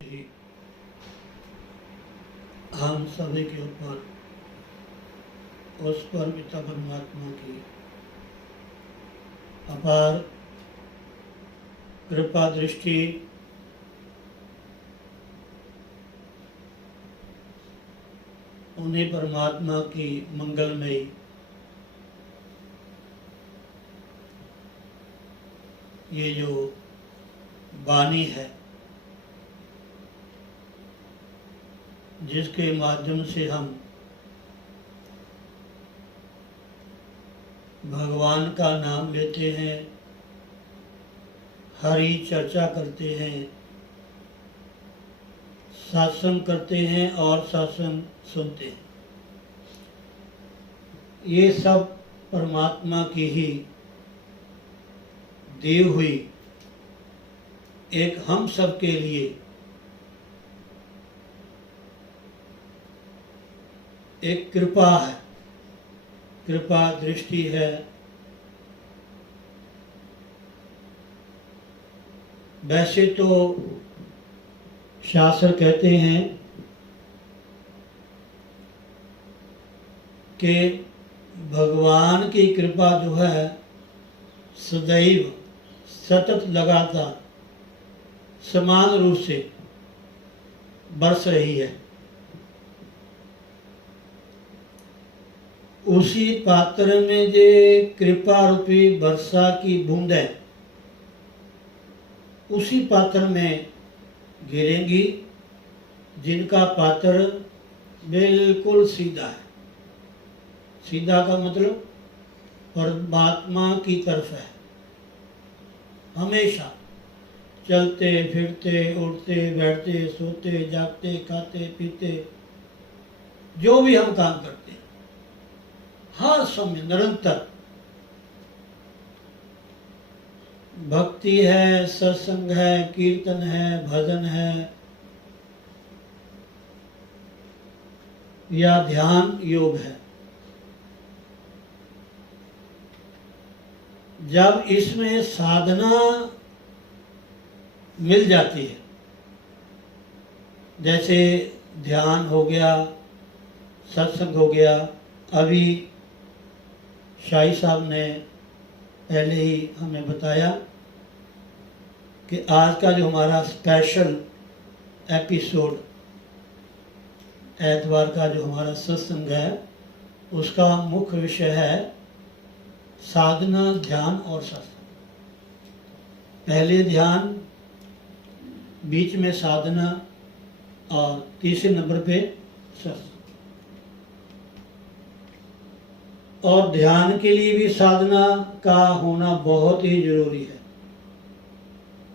हम सभी के ऊपर उस परमपिता परमात्मा की अपार कृपा दृष्टि उन्हीं परमात्मा की मंगलमयी ये जो वाणी है, जिसके माध्यम से हम भगवान का नाम लेते हैं, हरि चर्चा करते हैं, सत्संग करते हैं और सत्संग सुनते हैं। ये सब परमात्मा की ही दी हुई एक हम सब के लिए एक कृपा है, कृपा दृष्टि है। वैसे तो शास्त्र कहते हैं कि भगवान की कृपा जो है सदैव सतत लगातार समान रूप से बरस रही है। उसी पात्र में जे कृपा रूपी वर्षा की बूंदें उसी पात्र में गिरेंगी, जिनका पात्र बिल्कुल सीधा है। सीधा का मतलब परमात्मा की तरफ है। हमेशा चलते फिरते उठते बैठते सोते जागते खाते पीते जो भी हम काम करते हैं, हर समय निरंतर भक्ति है, सत्संग है, कीर्तन है, भजन है या ध्यान योग है। जब इसमें साधना मिल जाती है, जैसे ध्यान हो गया, सत्संग हो गया, अभी शाही साहब ने पहले ही हमें बताया कि आज का जो हमारा स्पेशल एपिसोड एतवार का जो हमारा सत्संग है, उसका मुख्य विषय है साधना, ध्यान और सत्संग। पहले ध्यान, बीच में साधना और तीसरे नंबर पे सत्संग। और ध्यान के लिए भी साधना का होना बहुत ही जरूरी है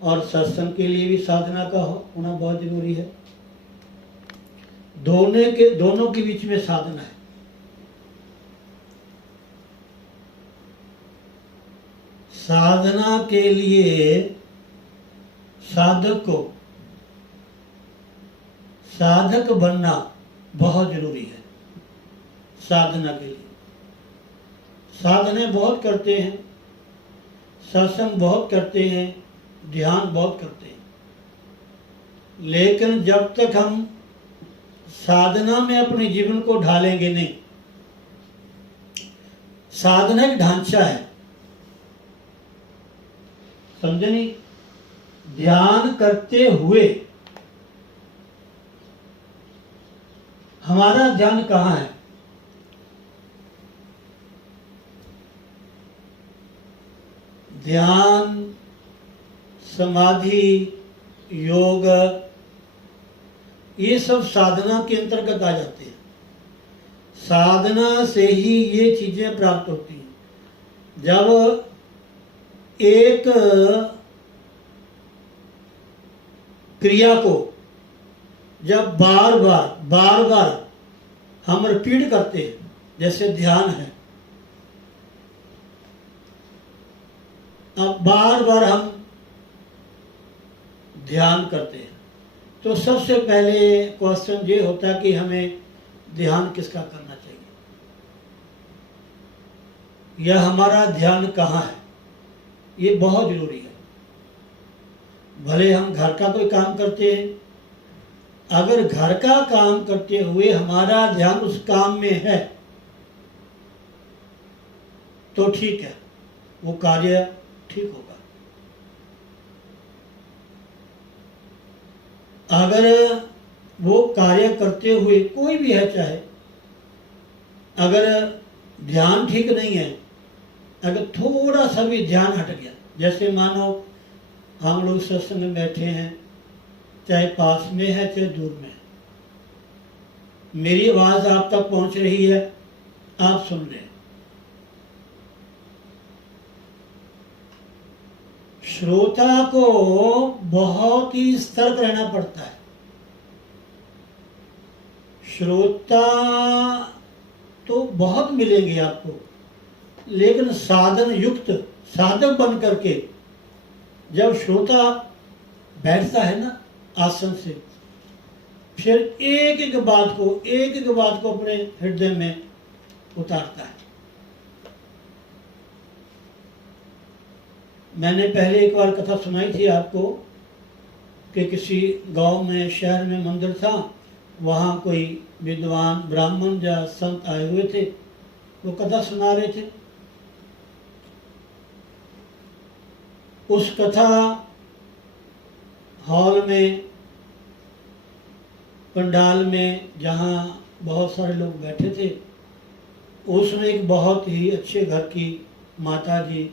और सत्संग के लिए भी साधना का होना बहुत जरूरी है। दोनों के बीच में साधना है। साधना के लिए साधक बनना बहुत जरूरी है। साधना के लिए साधने बहुत करते हैं, सत्संग बहुत करते हैं, ध्यान बहुत करते हैं, लेकिन जब तक हम साधना में अपने जीवन को ढालेंगे नहीं, साधना एक ढांचा है, समझे नहीं? ध्यान करते हुए हमारा ध्यान कहाँ है? ध्यान, समाधि, योग, ये सब साधना के अंतर्गत आ जाते हैं। साधना से ही ये चीजें प्राप्त होती हैं। जब एक क्रिया को जब बार बार हम रिपीट करते हैं, जैसे ध्यान है, अब बार बार हम ध्यान करते हैं, तो सबसे पहले क्वेश्चन ये होता है कि हमें ध्यान किसका करना चाहिए, या हमारा ध्यान कहाँ है। ये बहुत जरूरी है। भले हम घर का कोई काम करते हैं अगर घर का काम करते हुए हमारा ध्यान उस काम में है तो ठीक है, वो कार्य ठीक होगा। अगर वो कार्य करते हुए कोई भी है, चाहे अगर ध्यान ठीक नहीं है, अगर थोड़ा सा भी ध्यान हट गया, जैसे मानो हम लोग सत्संग में बैठे हैं, चाहे पास में है चाहे दूर में है, मेरी आवाज आप तक पहुंच रही है, आप सुन रहे हैं, श्रोता को बहुत ही सतर्क रहना पड़ता है। श्रोता तो बहुत मिलेंगे आपको, लेकिन साधन युक्त साधक बन करके जब श्रोता बैठता है ना आसन से, फिर एक एक बात को अपने हृदय में उतारता है। मैंने पहले एक बार कथा सुनाई थी आपको कि किसी गांव में, शहर में मंदिर था, वहाँ कोई विद्वान ब्राह्मण या संत आए हुए थे, वो कथा सुना रहे थे। उस कथा हॉल में, पंडाल में, जहाँ बहुत सारे लोग बैठे थे, उसमें एक बहुत ही अच्छे घर की माता जी,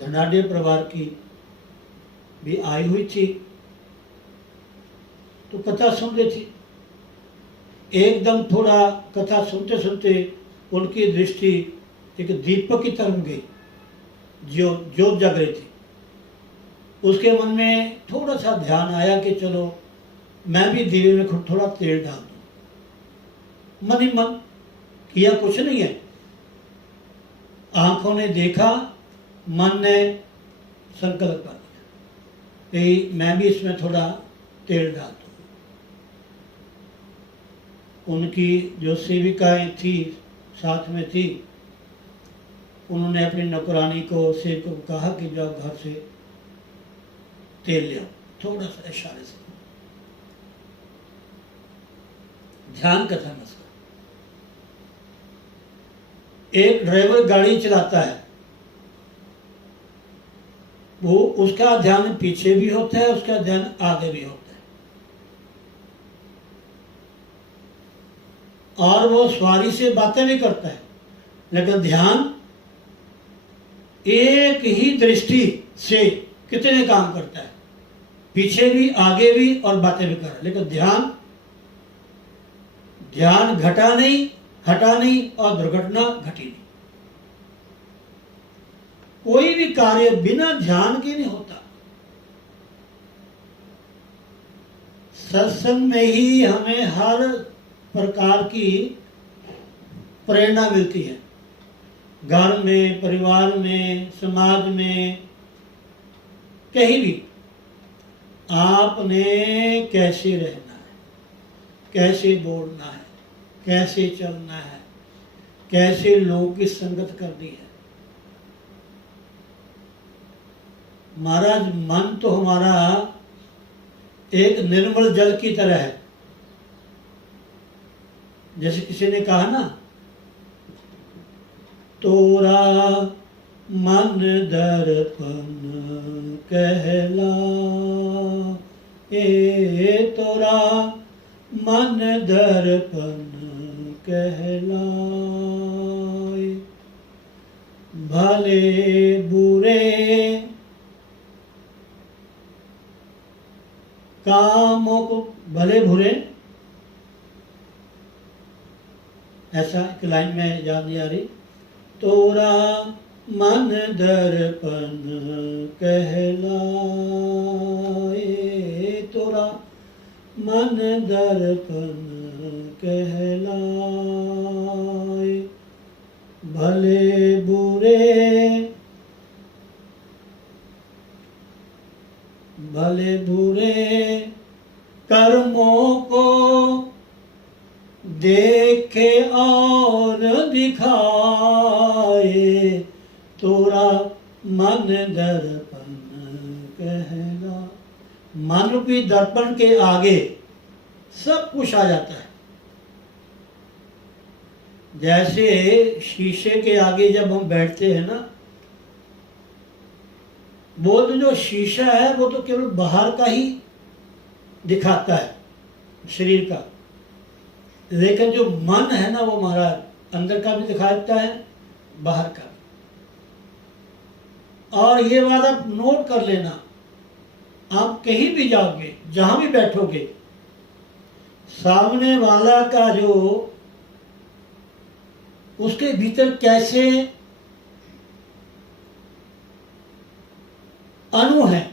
धनाढ़ परिवार की भी आई हुई थी। तो कथा सुन रही थी, एकदम थोड़ा कथा सुनते सुनते उनकी दृष्टि एक दीपक की तरफ गई, जो ज्योत जग रही थी। उसके मन में थोड़ा सा ध्यान आया कि चलो मैं भी दीवे में थोड़ा तेल डाल दूं। मन ही मन किया, कुछ नहीं है। आंखों ने देखा, मन ने संकल्प कर लिया कि मैं भी इसमें थोड़ा तेल डाल दूं। उनकी जो सेविकाएं थी, साथ में थी, उन्होंने अपनी नौकरानी को, सेवक को कहा कि जाओ घर से तेल ले आओ, थोड़ा सा इशारे से। ध्यान कथा में उसका, एक ड्राइवर गाड़ी चलाता है, वो उसका ध्यान पीछे भी होता है, उसका ध्यान आगे भी होता है, और वो सवारी से बातें भी करता है, लेकिन ध्यान एक ही दृष्टि से कितने काम करता है, पीछे भी आगे भी और बातें भी कर रहा है, लेकिन ध्यान घटा नहीं, हटा नहीं, और दुर्घटना घटी नहीं। कोई भी कार्य बिना ध्यान के नहीं होता। सत्संग में ही हमें हर प्रकार की प्रेरणा मिलती है, घर में, परिवार में, समाज में, कहीं भी। आपने कैसे रहना है, कैसे बोलना है, कैसे चलना है, कैसे लोगों की संगत करनी है। महाराज, मन तो हमारा एक निर्मल जल की तरह है। जैसे किसी ने कहा ना, तोरा मन दर्पण कहला, ए तोरा मन दर्पण कहलाए, भले बुरे कामों को, भले बुरे, ऐसा एक लाइन में याद नहीं आ रही। तोरा मन दर्पण कहलाए, तोरा मन दर्पण कहलाए, भले बुरे, भले बुरे कर्मों को देखे और दिखाए, तोरा मन दर्पण कहला। मन रूपी दर्पण के आगे सब कुछ आ जाता है। जैसे शीशे के आगे जब हम बैठते हैं ना, वो तो जो शीशा है वो तो केवल बाहर का ही दिखाता है शरीर का, लेकिन जो मन है ना वो महाराज अंदर का भी दिखाता है, बाहर का। और ये बात आप नोट कर लेना, आप कहीं भी जाओगे, जहां भी बैठोगे, सामने वाला का जो उसके भीतर कैसे अणु है,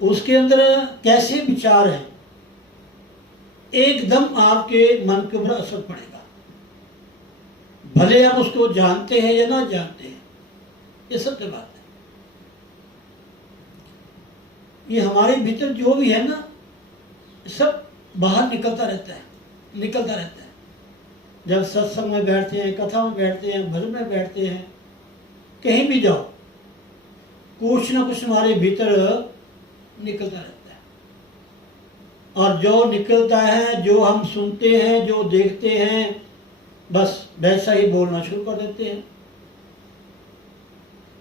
उसके अंदर कैसे विचार है, एकदम आपके मन के ऊपर असर पड़ेगा, भले आप उसको जानते हैं या ना जानते हैं। ये सत्य बात है। ये हमारे भीतर जो भी है ना, सब बाहर निकलता रहता है, निकलता रहता है। जब सत्संग में बैठते हैं, कथा में बैठते हैं, भजन में बैठते हैं, कहीं भी जाओ, कुछ ना कुछ हमारे भीतर निकलता रहता है। और जो निकलता है, जो हम सुनते हैं, जो देखते हैं, बस वैसा ही बोलना शुरू कर देते हैं,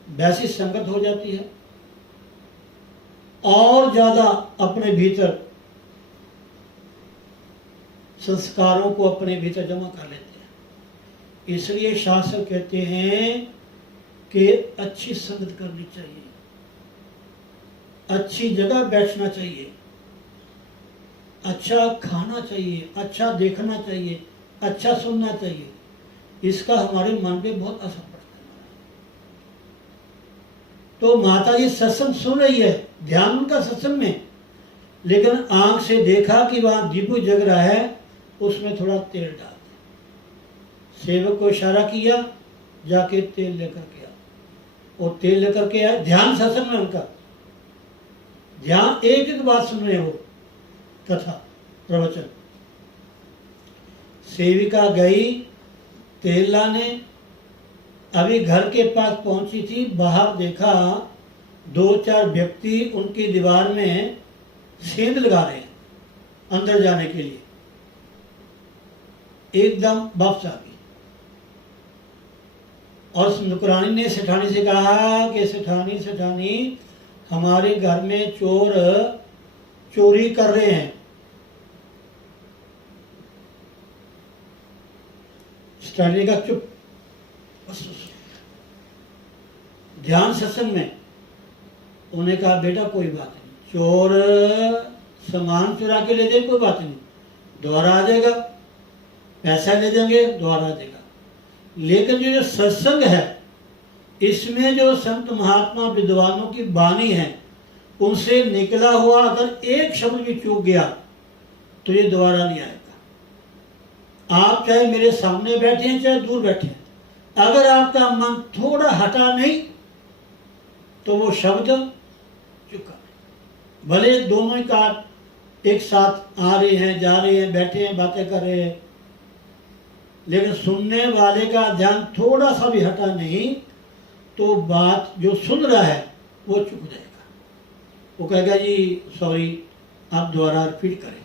वैसी संगत हो जाती है, और ज्यादा अपने भीतर संस्कारों को अपने भीतर जमा कर लेते हैं। इसलिए शास्त्र कहते हैं कि अच्छी संगत करनी चाहिए, अच्छी जगह बैठना चाहिए, अच्छा खाना चाहिए, अच्छा देखना चाहिए, अच्छा सुनना चाहिए। इसका हमारे मन पे बहुत असर पड़ता है। तो माता जी सत्संग सुन रही है, ध्यान उनका सत्संग में, लेकिन आंख से देखा कि वहां दीप जग रहा है, उसमें थोड़ा तेल डाल दिया। सेवक को इशारा किया, जाके तेल लेकर के आ, और तेल लेकर के आया। ध्यान सत्संग में उनका ध्यान, एक एक बात सुन रहे हो, कथा प्रवचन। सेविका गई तेल लाने, अभी घर के पास पहुंची थी, बाहर देखा 2-4 व्यक्ति उनकी दीवार में सेंध लगा रहे हैं अंदर जाने के लिए। एकदम वापस आ गई, और नुकरानी ने सेठानी से कहा कि सेठानी सेठानी, हमारे घर में चोर चोरी कर रहे हैं। सेठानी का चुप, ध्यान सत्संग में। उन्हें कहा बेटा कोई बात नहीं, चोर सामान चुरा के ले जाए कोई बात नहीं, दोबारा आ जाएगा, पैसा ले देंगे दोबारा आ जाएगा। लेकिन जो सत्संग है, इसमें जो संत महात्मा विद्वानों की वाणी है, उनसे निकला हुआ अगर एक शब्द भी चूक गया तो ये दोबारा नहीं आएगा। आप चाहे मेरे सामने बैठे हैं, चाहे दूर बैठे हैं, अगर आपका मन थोड़ा हटा नहीं तो वो शब्द चुका। भले दोनों ही का एक साथ आ रहे हैं, जा रहे हैं, बैठे हैं, बातें कर रहे हैं, लेकिन सुनने वाले का ध्यान थोड़ा सा भी हटा नहीं तो बात जो सुन रहा है वो चुक जाएगा। वो कहेगा जी सॉरी, आप दोबारा रिपीट करें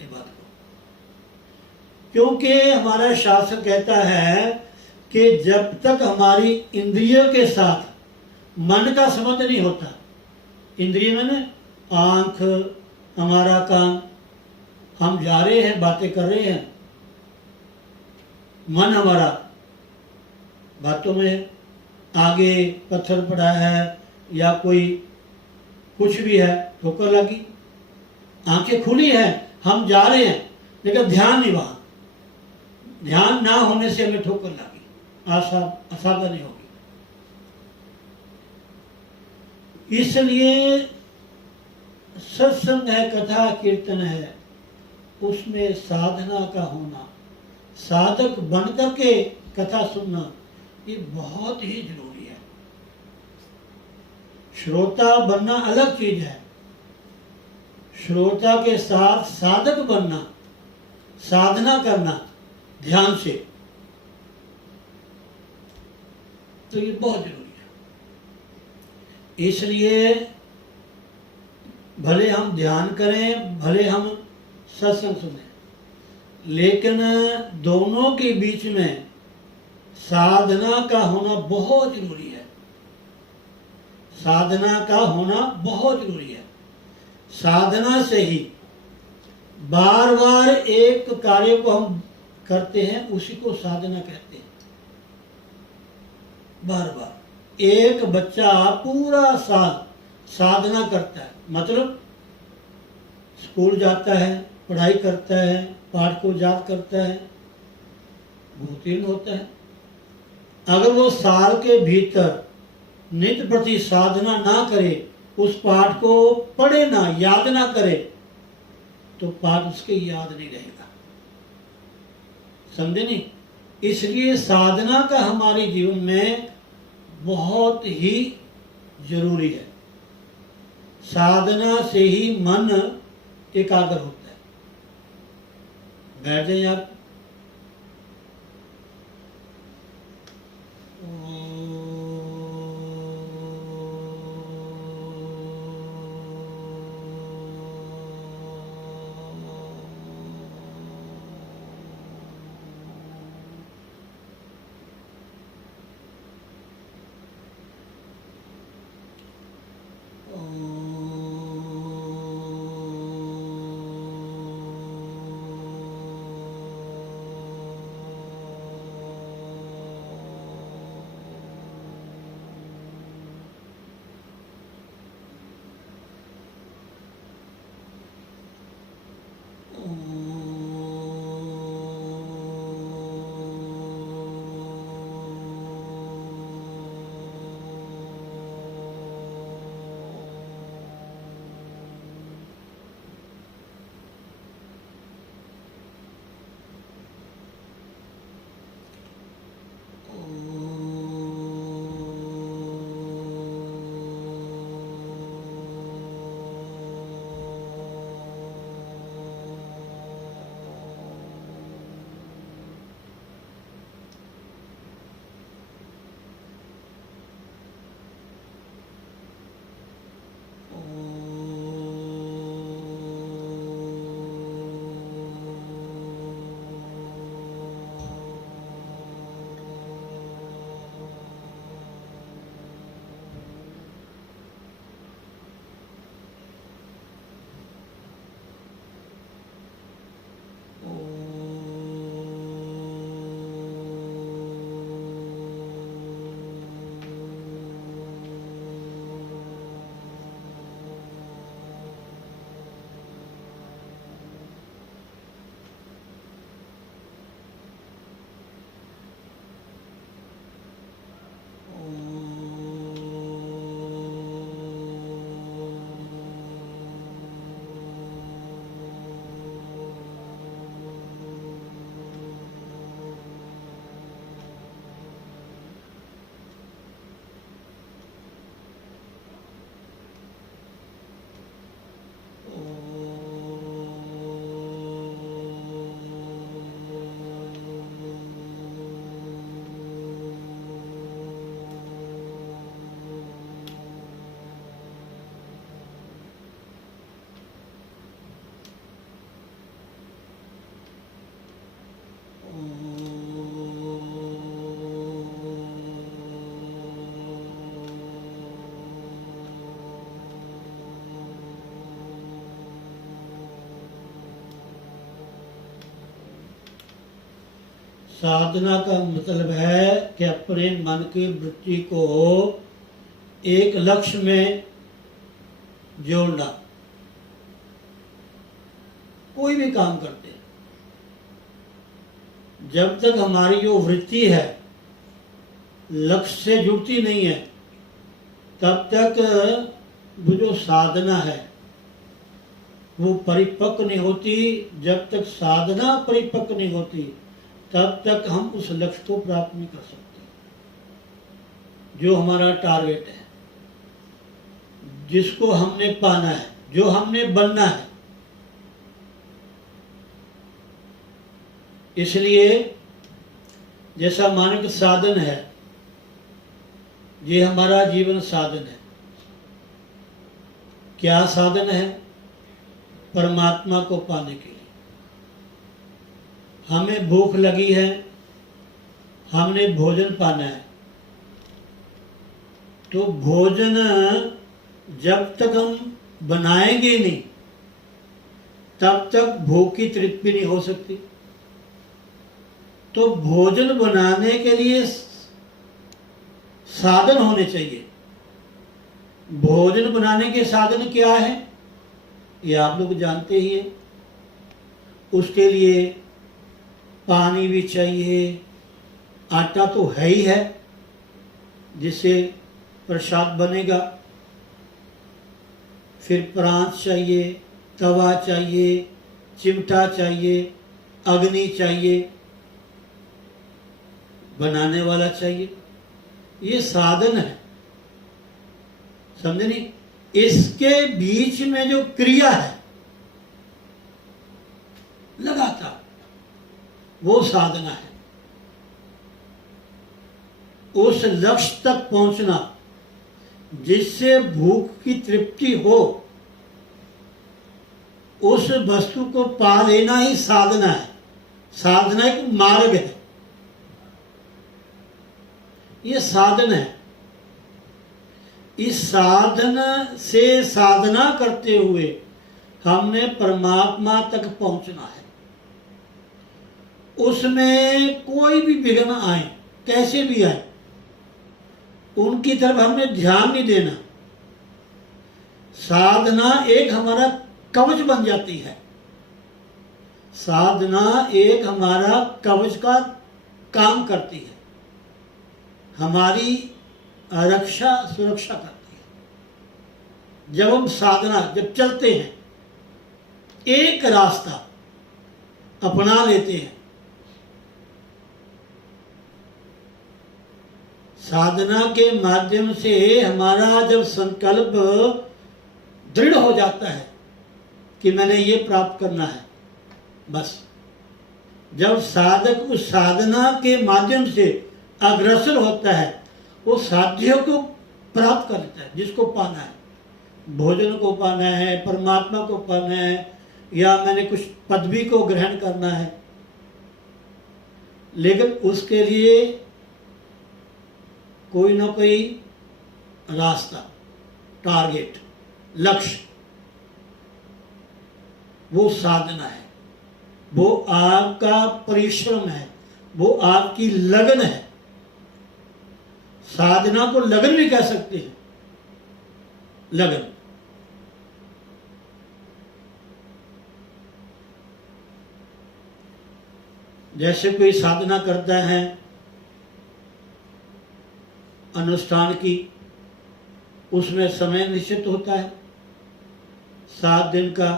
ये बात को। क्योंकि हमारा शास्त्र कहता है कि जब तक हमारी इंद्रियों के साथ मन का संबंध नहीं होता, इंद्रिय मैंने आंख, हमारा कान, हम जा रहे हैं, बातें कर रहे हैं, मन हमारा बातों में, आगे पत्थर पड़ा है या कोई कुछ भी है, ठोकर लगी, आंखें खुली है, हम जा रहे हैं, लेकिन ध्यान नहीं वहां। ध्यान ना होने से हमें ठोकर लगी, असावधानी होगी। इसलिए सत्संग है, कथा कीर्तन है, उसमें साधना का होना, साधक बन करके कथा सुनना, ये बहुत ही जरूरी है। श्रोता बनना अलग चीज है, श्रोता के साथ साधक बनना, साधना करना ध्यान से, तो ये बहुत जरूरी है। इसलिए भले हम ध्यान करें, भले हम सत्संग सुने, लेकिन दोनों के बीच में साधना का होना बहुत जरूरी है। साधना का होना बहुत जरूरी है। साधना से ही बार बार एक कार्य को हम करते हैं, उसी को साधना कहते हैं। बार बार एक बच्चा पूरा साल साधना करता है, मतलब स्कूल जाता है, पढ़ाई करता है, पाठ को याद करता है, वो उत्तीर्ण होता है। अगर वो साल के भीतर नित्य प्रति साधना ना करे, उस पाठ को पढ़े ना, याद ना करे, तो पाठ उसके याद नहीं रहेगा। समझे नहीं? इसलिए साधना का हमारे जीवन में बहुत ही जरूरी है। साधना से ही मन एकाग्र होता है। बैठ जाइए आप। साधना का मतलब है कि अपने मन की वृत्ति को एक लक्ष्य में जोड़ना। कोई भी काम करते हैं, जब तक हमारी जो वृत्ति है लक्ष्य से जुड़ती नहीं है, तब तक वो जो साधना है वो परिपक्व नहीं होती। जब तक साधना परिपक्व नहीं होती, तब तक हम उस लक्ष्य को प्राप्त नहीं कर सकते जो हमारा टारगेट है, जिसको हमने पाना है, जो हमने बनना है। इसलिए जैसा मानव साधन है, ये हमारा जीवन साधन है। क्या साधन है? परमात्मा को पाने के लिए। हमें भूख लगी है, हमने भोजन पाना है, तो भोजन जब तक हम बनाएंगे नहीं तब तक भूख की तृप्ति नहीं हो सकती। तो भोजन बनाने के लिए साधन होने चाहिए। भोजन बनाने के साधन क्या है ये आप लोग जानते ही हैं। उसके लिए पानी भी चाहिए, आटा तो है ही है जिससे प्रसाद बनेगा, फिर प्रांत चाहिए, तवा चाहिए, चिमटा चाहिए, अग्नि चाहिए, बनाने वाला चाहिए। ये साधन है, समझे नहीं? इसके बीच में जो क्रिया है लगातार, वो साधना है। उस लक्ष्य तक पहुंचना जिससे भूख की तृप्ति हो, उस वस्तु को पा लेना ही साधना है। साधना एक मार्ग है, ये साधन है। इस साधन से साधना करते हुए हमने परमात्मा तक पहुंचना है। उसमें कोई भी विघ्न आए, कैसे भी आए, उनकी तरफ हमने ध्यान नहीं देना। साधना एक हमारा कवच बन जाती है। साधना एक हमारा कवच का काम करती है, हमारी रक्षा सुरक्षा करती है। जब हम साधना, जब चलते हैं, एक रास्ता अपना लेते हैं, साधना के माध्यम से हमारा जब संकल्प दृढ़ हो जाता है कि मैंने ये प्राप्त करना है, बस जब साधक उस साधना के माध्यम से अग्रसर होता है, वो साध्य को प्राप्त कर लेता है। जिसको पाना है, भोजन को पाना है, परमात्मा को पाना है, या मैंने कुछ पदवी को ग्रहण करना है, लेकिन उसके लिए कोई ना कोई रास्ता, टारगेट, लक्ष्य, वो साधना है, वो आपका परिश्रम है, वो आपकी लगन है। साधना को लगन भी कह सकते हैं, लगन। जैसे कोई साधना करता है अनुष्ठान की, उसमें समय निश्चित होता है, 7 दिन का,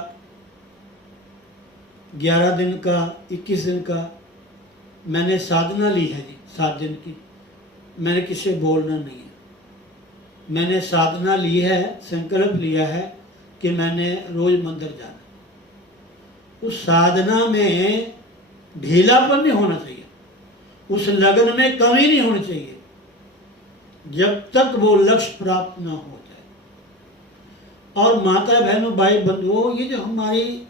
11 दिन का, 21 दिन का। मैंने साधना ली है जी 7 दिन की, मैंने किसी बोलना नहीं है। मैंने साधना ली है, संकल्प लिया है कि मैंने रोज मंदिर जाना। उस साधना में ढीलापन नहीं होना चाहिए, उस लगन में कमी नहीं होनी चाहिए, जब तक वो लक्ष्य प्राप्त ना हो जाए। और माता बहनों, भाई बंधुओं, ये जो हमारी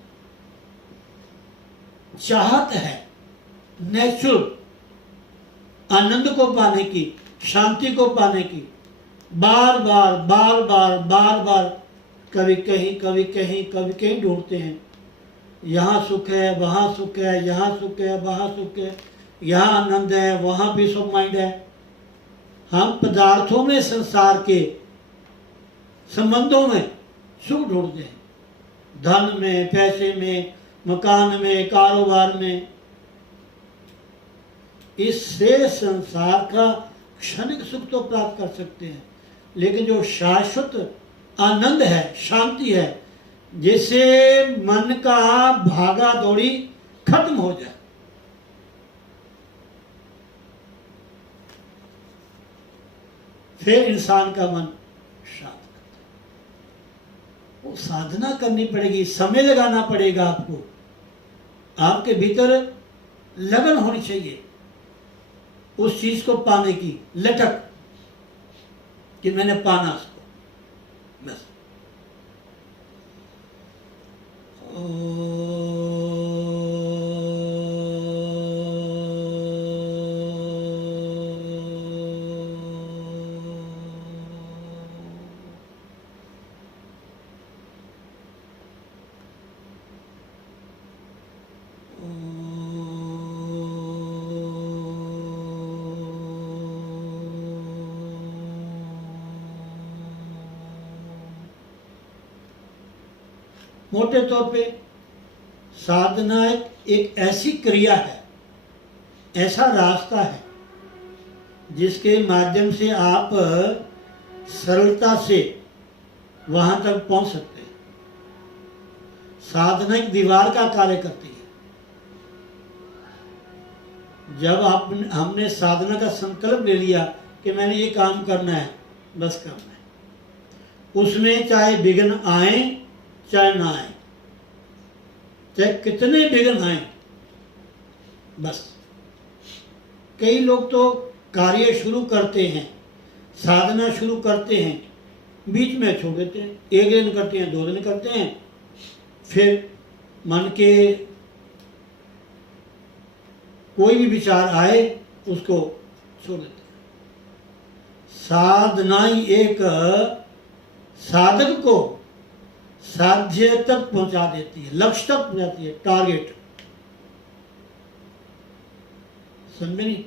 चाहत है नेचुरल आनंद को पाने की, शांति को पाने की, बार बार बार बार बार बार कभी कहीं कभी कहीं कभी कहीं ढूंढते हैं। यहाँ सुख है, वहाँ सुख है, यहाँ सुख है, वहाँ सुख है, यहाँ आनंद है, वहाँ पीस ऑफ माइंड है। हम पदार्थों में, संसार के संबंधों में सुख ढूंढते हैं, धन में, पैसे में, मकान में, कारोबार में। इससे संसार का क्षणिक सुख तो प्राप्त कर सकते हैं, लेकिन जो शाश्वत आनंद है, शांति है, जिससे मन का भागा दौड़ी खत्म हो जाए, फिर इंसान का मन शांत करता है। वो साधना करनी पड़ेगी, समय लगाना पड़ेगा आपको, आपके भीतर लगन होनी चाहिए उस चीज को पाने की, लटक कि मैंने पाना उसको, बस। ओ मोटे तौर पे साधना एक ऐसी क्रिया है, ऐसा रास्ता है जिसके माध्यम से आप सरलता से वहां तक पहुंच सकते हैं। साधना एक दीवार का कार्य करती है। जब हमने साधना का संकल्प ले लिया कि मैंने ये काम करना है, बस करना है, उसमें चाहे विघ्न आए चाहे ना आए, चाहे कितने विघ्न आए, बस। कई लोग तो कार्य शुरू करते हैं, साधना शुरू करते हैं, बीच में छोड़ देते हैं, एक दिन करते हैं, 2 दिन करते हैं, फिर मन के कोई भी विचार आए उसको छोड़ देते हैं। साधना ही एक साधक को साध्य तक पहुंचा देती है, लक्ष्य तक पहुंचाती है, टारगेट। समझे नहीं?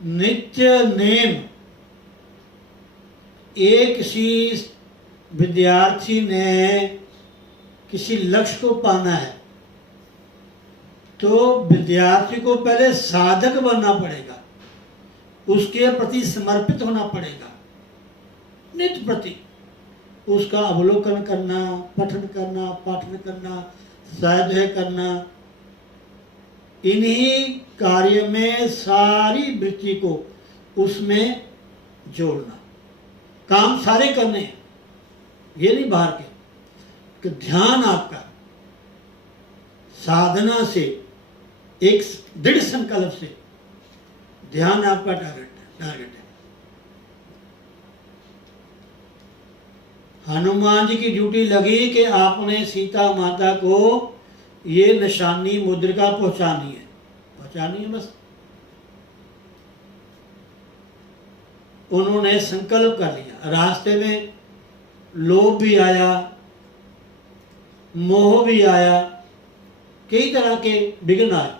नित्य नेम, एक किसी विद्यार्थी ने किसी लक्ष्य को पाना है तो विद्यार्थी को पहले साधक बनना पड़ेगा, उसके प्रति समर्पित होना पड़ेगा, नित्य प्रति उसका अवलोकन करना, पठन करना, पाठन करना, स्वाध्याय करना, इन्हीं कार्य में सारी वृत्ति को उसमें जोड़ना। काम सारे करने हैं, ये नहीं बाहर के। कि ध्यान आपका साधना से, एक दृढ़ संकल्प से ध्यान आपका टारगेट है। हनुमान जी की ड्यूटी लगी कि आपने सीता माता को ये निशानी मुद्रिका पहुंचानी है बस। उन्होंने संकल्प कर लिया। रास्ते में लोभ भी आया, मोह भी आया, कई तरह के विघ्न आए,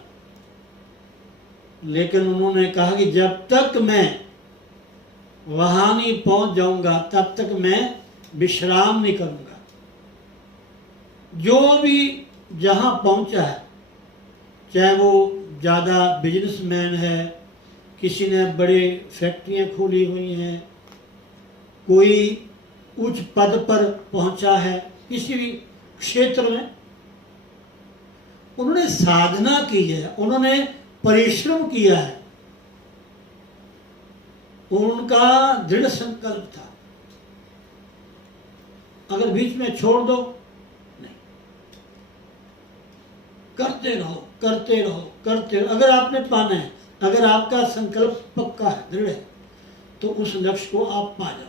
लेकिन उन्होंने कहा कि जब तक मैं वहां नहीं पहुंच जाऊंगा तब तक मैं विश्राम नहीं करूंगा। जो भी जहां पहुंचा है, चाहे वो ज़्यादा बिजनेसमैन है, किसी ने बड़े फैक्ट्रियां खोली हुई हैं, कोई उच्च पद पर पहुंचा है किसी भी क्षेत्र में, उन्होंने साधना की है, उन्होंने परिश्रम किया है, उनका दृढ़ संकल्प था। अगर बीच में छोड़ दो, नहीं, करते रहो, करते रहो, करते रहो। अगर आपने पाना है, अगर आपका संकल्प पक्का है, दृढ़ है, तो उस लक्ष्य को आप पा जाओगे।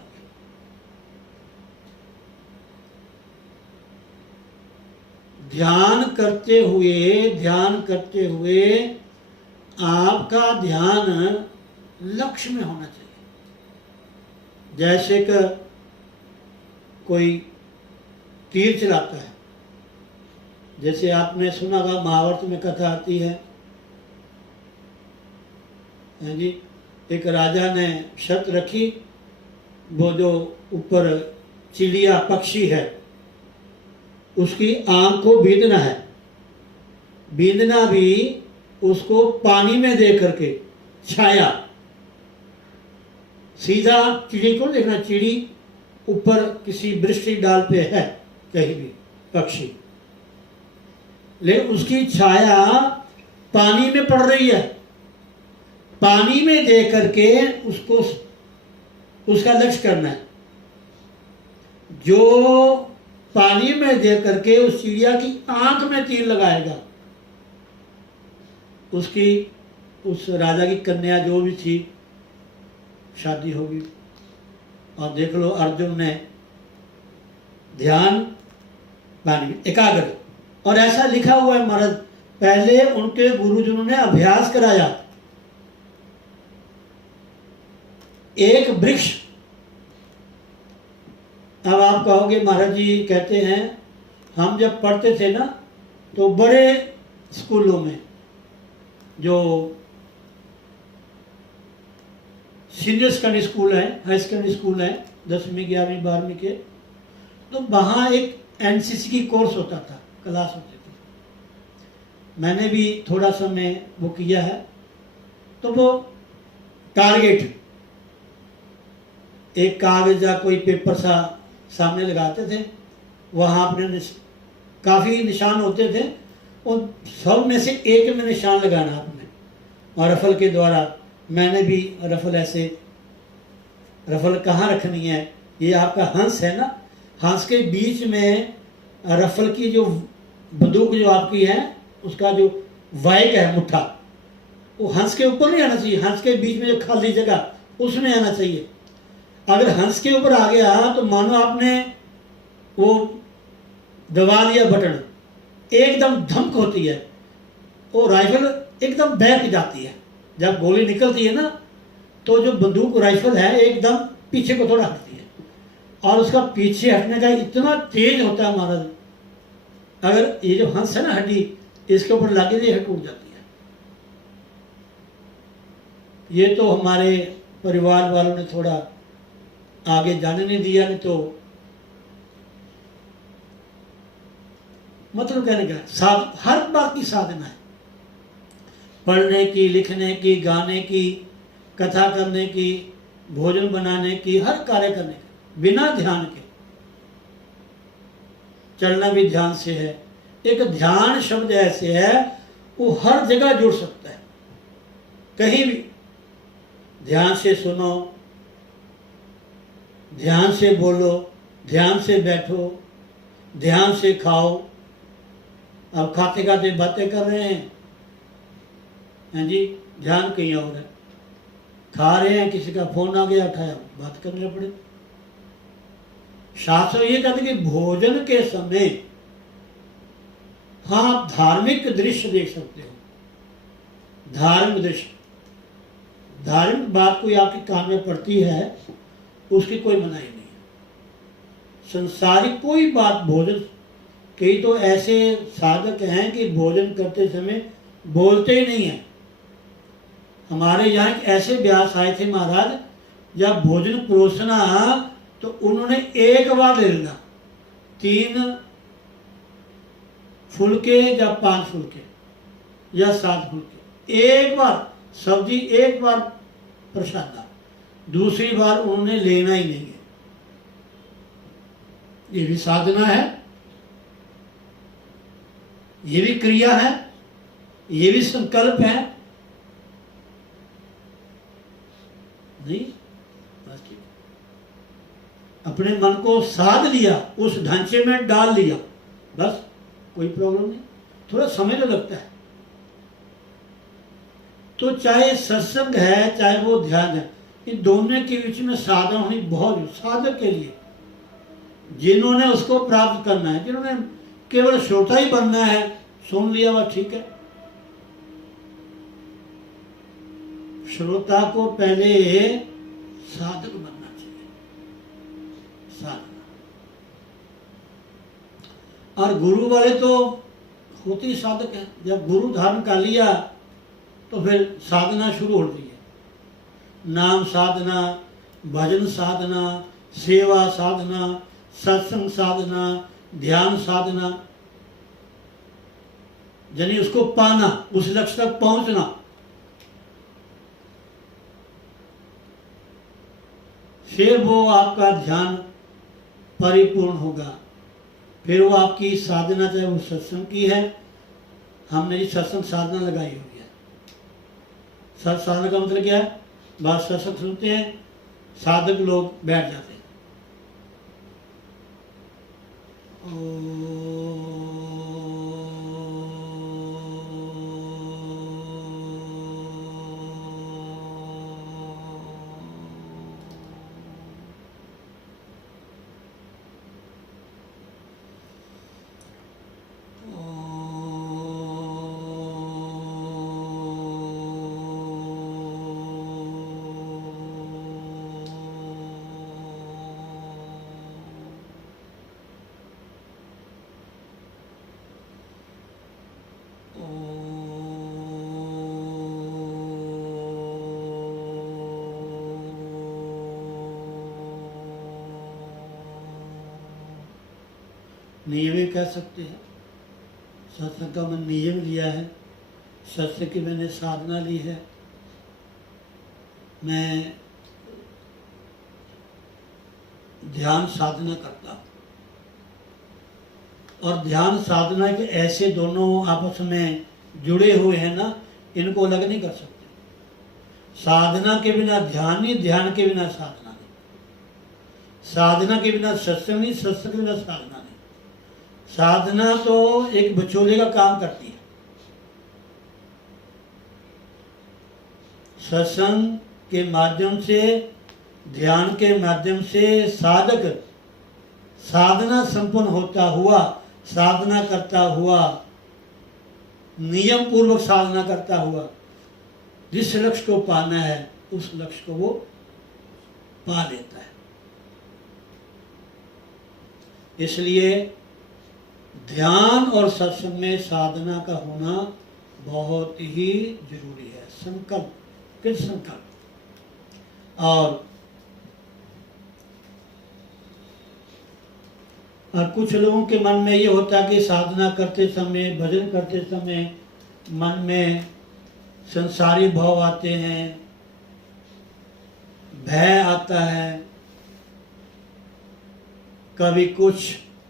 ध्यान करते हुए आपका ध्यान लक्ष्य में होना चाहिए। जैसे कि कोई तीर चलाता है, जैसे आपने सुना होगा महाभारत में कथा आती है जी, एक राजा ने शर्त रखी, वो जो ऊपर चिड़िया पक्षी है उसकी आंख को बींधना है, बींधना भी उसको पानी में दे करके, छाया, सीधा चिड़ी को देखना, चिड़ी ऊपर किसी वृक्ष डाल पे है कहीं भी पक्षी, लेकिन उसकी छाया पानी में पड़ रही है, पानी में दे करके उसको उसका लक्ष्य करना है। जो पानी में दे करके उस चिड़िया की आंख में तीर लगाएगा, उसकी, उस राजा की कन्या जो भी थी, शादी होगी। और देख लो अर्जुन ने ध्यान पानी में एकाग्र, और ऐसा लिखा हुआ है महाराज, पहले उनके गुरुजनों ने अभ्यास कराया। एक वृक्ष, अब आप कहोगे महाराज जी कहते हैं हम जब पढ़ते थे ना तो बड़े स्कूलों में, जो सीनियर सेकेंडरी स्कूल है, हाई सेकेंडरी स्कूल है, 10वीं 11वीं 12वीं के, तो वहाँ एक एनसीसी की कोर्स होता था, क्लास होती थी। मैंने भी थोड़ा समय वो किया है। तो वो टारगेट, एक कागज या कोई पेपर सा सामने लगाते थे, वहाँ अपने काफ़ी निशान होते थे, उन सब में से एक में निशान लगाना आपने, और रफल के द्वारा मैंने भी रफल ऐसे, रफल कहाँ रखनी है, ये आपका हंस है ना, हंस के बीच में रफल की जो बंदूक जो आपकी है उसका जो वाइक है मुट्ठा, वो हंस के ऊपर नहीं आना चाहिए, हंस के बीच में जो खाली जगह उसमें आना चाहिए। अगर हंस के ऊपर आ गया तो मानो आपने वो दबा दिया बटन, एकदम धमक होती है, वो राइफल एकदम बैठ जाती है। जब गोली निकलती है ना तो जो बंदूक राइफल है एकदम पीछे को थोड़ा हटती है, और उसका पीछे हटने का इतना तेज होता है महाराज, अगर ये जो हंस है ना हड्डी, इसके ऊपर लगे तो टूट जाती है। ये तो हमारे परिवार वालों ने थोड़ा आगे जाने नहीं दिया, नहीं तो मतलब कहने का हर बात की साधना है, पढ़ने की, लिखने की, गाने की, कथा करने की, भोजन बनाने की, हर कार्य करने की, बिना ध्यान के। चलना भी ध्यान से है। एक ध्यान शब्द ऐसे है वो हर जगह जुड़ सकता है, कहीं भी। ध्यान से सुनो, ध्यान से बोलो, ध्यान से बैठो, ध्यान से खाओ। अब खाते खाते बातें कर रहे हैं जी, ध्यान कहीं और है। खा रहे हैं, किसी का फोन आ गया, उठाया, बात करने पड़े। शास्त्र ये कहते कि भोजन के समय हाँ धार्मिक दृश्य देख सकते हो, धार्मिक दृश्य, धार्मिक बात कोई आपके कान में पड़ती है उसकी कोई मनाही नहीं है। संसारिक कोई बात, भोजन, कई तो ऐसे साधक हैं कि भोजन करते समय बोलते ही नहीं है। हमारे यहाँ एक ऐसे व्यास आए थे महाराज, जब भोजन परोसना तो उन्होंने एक बार ले लेना, 3 फुलके या 5 फुलके या 7 फुलके, एक बार सब्जी, एक बार प्रसादा, दूसरी बार उन्होंने लेना ही नहीं है। ये भी साधना है, ये भी क्रिया है, ये भी संकल्प है। नहीं, बस ठीक, अपने मन को साध लिया, उस ढांचे में डाल लिया, बस कोई प्रॉब्लम नहीं। थोड़ा समय तो लगता है। तो चाहे सत्संग है, चाहे वो ध्यान है, इन दोनों के बीच में साधना होनी बहुत, साधक के लिए, जिन्होंने उसको प्राप्त करना है, जिन्होंने केवल श्रोता ही बनना है, सुन लिया वह ठीक है। श्रोता को पहले साधक बनना चाहिए, साधना। और गुरु वाले तो होते ही साधक है। जब गुरु धारण कर लिया तो फिर साधना शुरू होती है। नाम साधना, भजन साधना, सेवा साधना, सत्संग साधना, ध्यान साधना, यानी उसको पाना, उस लक्ष्य तक पहुंचना। फिर वो आपका ध्यान परिपूर्ण होगा, फिर वो आपकी साधना, चाहे वो सत्संग की है, हमने ये सत्संग साधना लगाई हुई है। साधना का मतलब क्या है? बात सत्संग सुनते हैं, साधक लोग बैठ जाते हैं। नहीं, ये भी कह सकते हैं। सत्संग का मैंने नियम लिया है, सत्संग की मैंने साधना ली है। मैं ध्यान साधना करता हूँ, और ध्यान साधना के ऐसे दोनों आपस में जुड़े हुए हैं ना, इनको अलग नहीं कर सकते। साधना के बिना ध्यान नहीं, ध्यान के बिना साधना नहीं, साधना के बिना सत्संग नहीं, सत्संग के बिना साधना नहीं। साधना तो एक बिचौले का काम करती है। सत्संग के माध्यम से, ध्यान के माध्यम से साधक साधना संपन्न होता हुआ, साधना करता हुआ, नियम पूर्वक साधना करता हुआ जिस लक्ष्य को पाना है उस लक्ष्य को वो पा लेता है। इसलिए ध्यान और सत्संग में साधना का होना बहुत ही जरूरी है। संकल्प, किस संकल्प? और कुछ लोगों के मन में ये होता है कि साधना करते समय, भजन करते समय मन में संसारी भाव आते हैं, भय आता है, कभी कुछ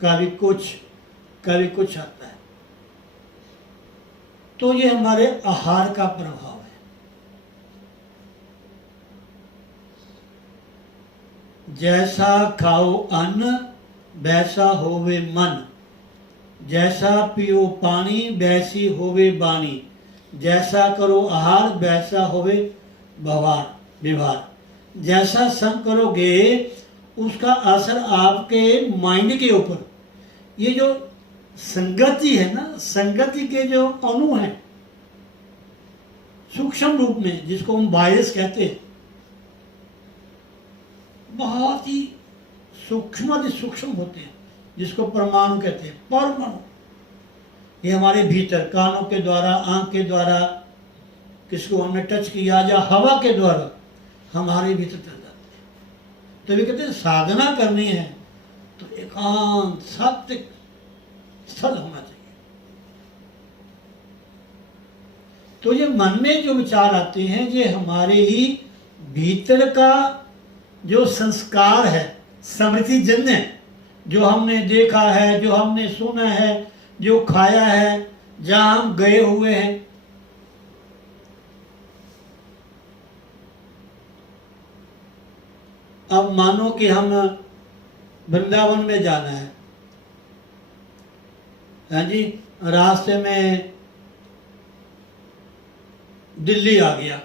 कभी कुछ कभी कुछ आता है। तो ये हमारे आहार का प्रभाव है। जैसा खाओ अन्न वैसा होवे मन, जैसा पियो पानी वैसी होवे बानी, जैसा करो आहार वैसा होवे व्यवहार। जैसा संग करोगे उसका असर आपके माइंड के ऊपर, ये जो संगति है ना, संगति के जो अणु हैं सूक्ष्म रूप में, जिसको हम वायरस कहते हैं, बहुत ही सूक्ष्म होते हैं, जिसको परमाणु कहते हैं। परमाणु ये हमारे भीतर कानों के द्वारा, आंख के द्वारा, किसको हमने टच किया, या हवा के द्वारा हमारे भीतर चल जाते हैं। तो वे कहते हैं साधना करनी है तो एकांत सात्विक स्थल होना चाहिए। तो ये मन में जो विचार आते हैं, ये हमारे ही भीतर का जो संस्कार है, स्मृति जन्य, जो हमने देखा है, जो हमने सुना है, जो खाया है, जहां हम गए हुए हैं। अब मानो कि हम वृंदावन में जाना है, हाँ जी, रास्ते में दिल्ली आ गया,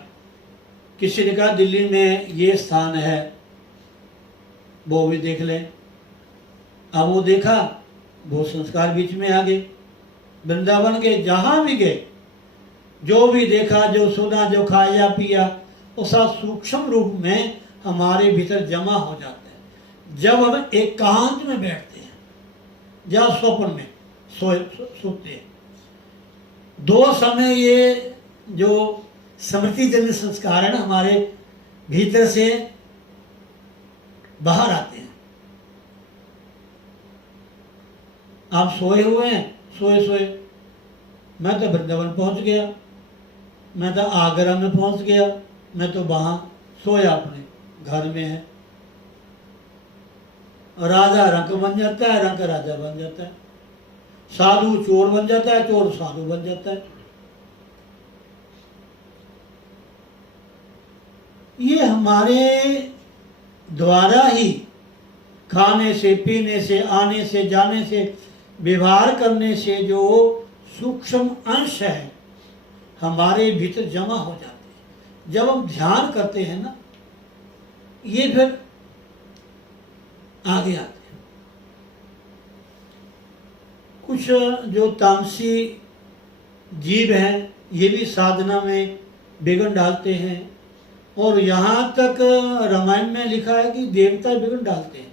किसी ने कहा दिल्ली में ये स्थान है, वो भी देख लें। अब वो देखा, वो संस्कार बीच में आ गए। वृंदावन के जहां भी गए, जो भी देखा, जो सुना, जो खाया पिया, वो सब सूक्ष्म रूप में हमारे भीतर जमा हो जाता है। जब हम एकांत में बैठते हैं, या स्वप्न में सोते हैं, दो समय ये जो स्मृति जन्य संस्कार है ना, हमारे भीतर से बाहर आते हैं। आप सोए हुए हैं, सोए मैं तो वृंदावन पहुंच गया, मैं तो आगरा में पहुंच गया, मैं तो वहां सोया, अपने घर में है। राजा रंक बन जाता है, रंक राजा बन जाता है, साधु चोर बन जाता है, चोर साधु बन जाता है। ये हमारे द्वारा ही खाने से, पीने से, आने से, जाने से, व्यवहार करने से जो सूक्ष्म अंश है हमारे भीतर जमा हो जाते हैं। जब हम ध्यान करते हैं ना, ये फिर आगे आते हैं। कुछ जो तामसी जीव हैं, ये भी साधना में विघ्न डालते हैं, और यहाँ तक रामायण में लिखा है कि देवता विघ्न डालते हैं।